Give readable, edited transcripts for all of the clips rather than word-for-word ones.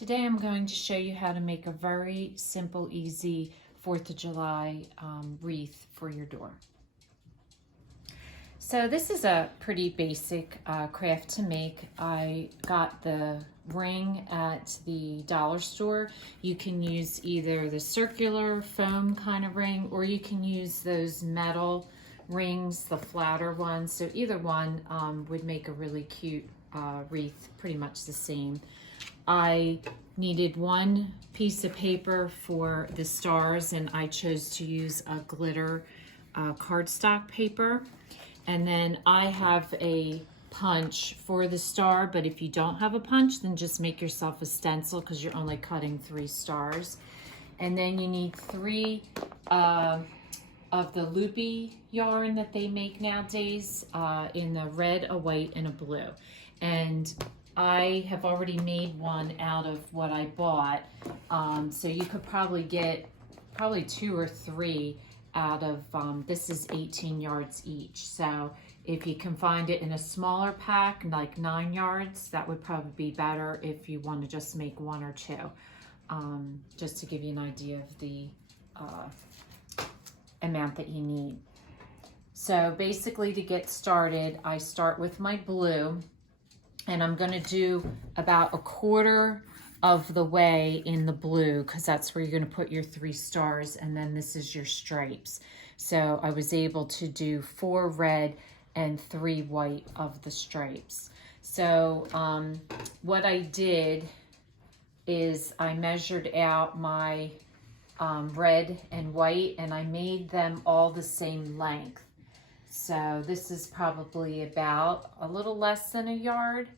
Today I'm going to show you how to make a very simple, easy 4th of July wreath for your door. So this is a pretty basic craft to make. I got the ring at the dollar store. You can use either the circular foam kind of ring, or you can use those metal rings, the flatter ones. So either one would make a really cute wreath, pretty much the same. I needed one piece of paper for the stars, and I chose to use a glitter cardstock paper. And then I have a punch for the star, but if you don't have a punch, then just make yourself a stencil because you're only cutting 3 stars. And then you need 3 of the loopy yarn that they make nowadays in the red, a white, and a blue. And I have already made one out of what I bought, so you could probably get 2 or 3 out of, this is 18 yards each. So if you can find it in a smaller pack, like 9 yards, that would probably be better if you want to just make 1 or 2, just to give you an idea of the amount that you need. So basically, to get started, I start with my blue. And I'm going to do about 1/4 of the way in the blue, because that's where you're going to put your 3 stars, and then this is your stripes. So I was able to do 4 red and 3 white of the stripes. So what I did is I measured out my red and white, and I made them all the same length. So this is probably about a little less than 1 yard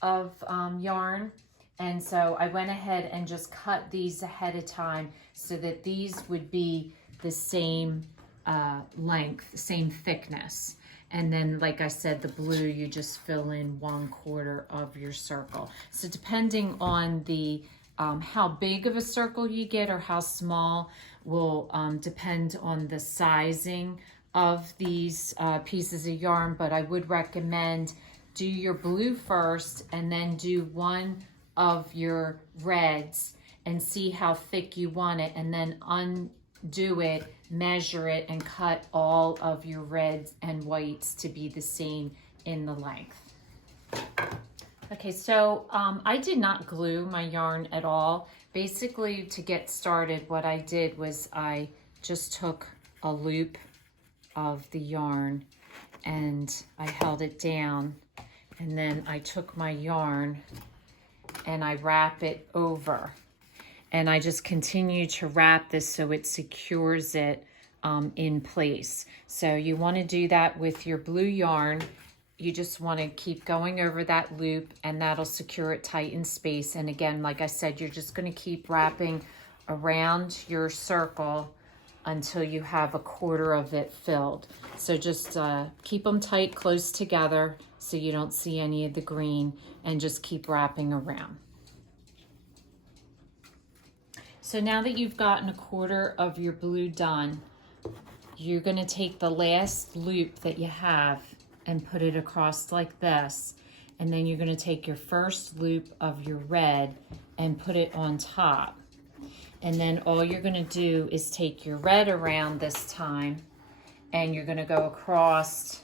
of yarn. And so I went ahead and just cut these ahead of time so that these would be the same length, same thickness. And then, like I said, the blue, you just fill in 1/4 of your circle. So depending on the how big of a circle you get or how small will depend on the sizing of these pieces of yarn, but I would recommend do your blue first and then do 1 of your reds and see how thick you want it, and then undo it, measure it, and cut all of your reds and whites to be the same in the length. Okay, so I did not glue my yarn at all. Basically, to get started, what I did was I just took a loop of the yarn and I held it down, and then I took my yarn and I wrap it over, and I just continue to wrap this so it secures it in place. So you want to do that with your blue yarn. You just want to keep going over that loop, and that'll secure it tight in space. And again, like I said, you're just going to keep wrapping around your circle until you have 1/4 of it filled. So just keep them tight, close together so you don't see any of the green, and just keep wrapping around. So now that you've gotten 1/4 of your blue done, you're going to take the last loop that you have and put it across like this, and then you're going to take your first loop of your red and put it on top. And then all you're going to do is take your red around this time, and you're going to go across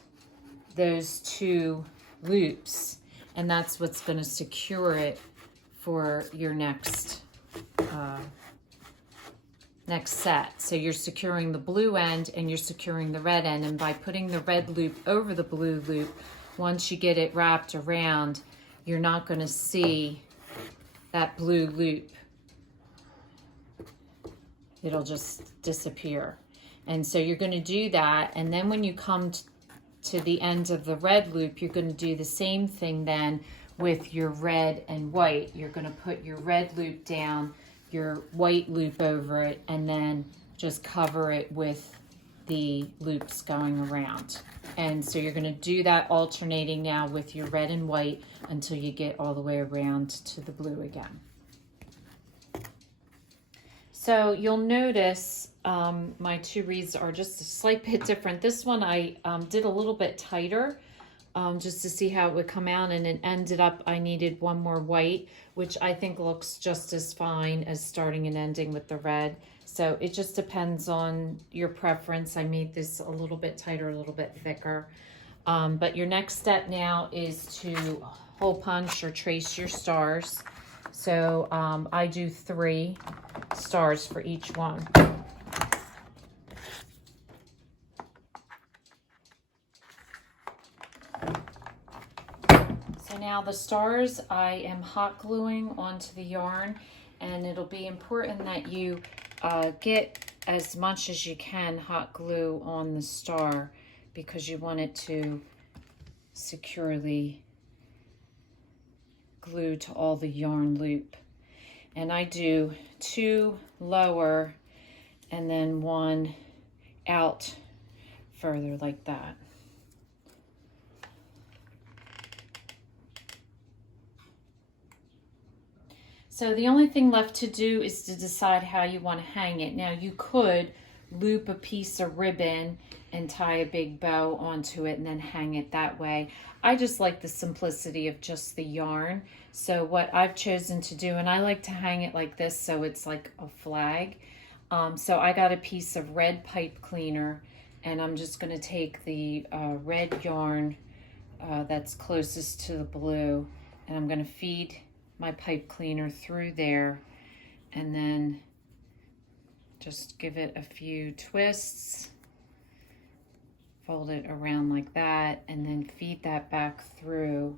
those 2 loops, and that's what's going to secure it for your next set. So you're securing the blue end and you're securing the red end, and by putting the red loop over the blue loop, once you get it wrapped around, you're not going to see that blue loop. It'll just disappear. And so you're going to do that, and then when you come to the end of the red loop, you're going to do the same thing then with your red and white. You're going to put your red loop down, your white loop over it, and then just cover it with the loops going around. And so you're going to do that alternating now with your red and white until you get all the way around to the blue again. So you'll notice my 2 wreaths are just a slight bit different. This one I did a little bit tighter just to see how it would come out, and it ended up I needed one more white, which I think looks just as fine as starting and ending with the red. So it just depends on your preference. I made this a little bit tighter, a little bit thicker. But your next step now is to hole punch or trace your stars. So I do 3 stars for each one. So now the stars I am hot gluing onto the yarn, and it'll be important that you get as much as you can hot glue on the star, because you want it to securely glue to all the yarn loop. And I do 2 lower and then 1 out further like that. So the only thing left to do is to decide how you want to hang it. Now you could loop a piece of ribbon and tie a big bow onto it and then hang it that way. I just like the simplicity of just the yarn. So what I've chosen to do, and I like to hang it like this so it's like a flag. So I got a piece of red pipe cleaner, and I'm just going to take the red yarn that's closest to the blue, and I'm going to feed my pipe cleaner through there, and then just give it a few twists, fold it around like that, and then feed that back through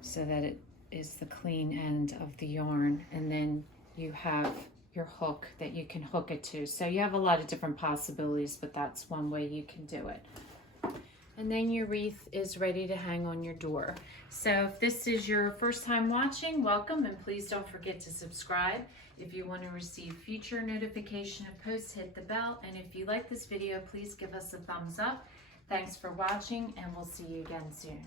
so that it is the clean end of the yarn. And then you have your hook that you can hook it to. So you have a lot of different possibilities, but that's one way you can do it. And then your wreath is ready to hang on your door. So if this is your first time watching, welcome, and please don't forget to subscribe. If you want to receive future notification of posts, hit the bell. And if you like this video, please give us a thumbs up. Thanks for watching, and we'll see you again soon.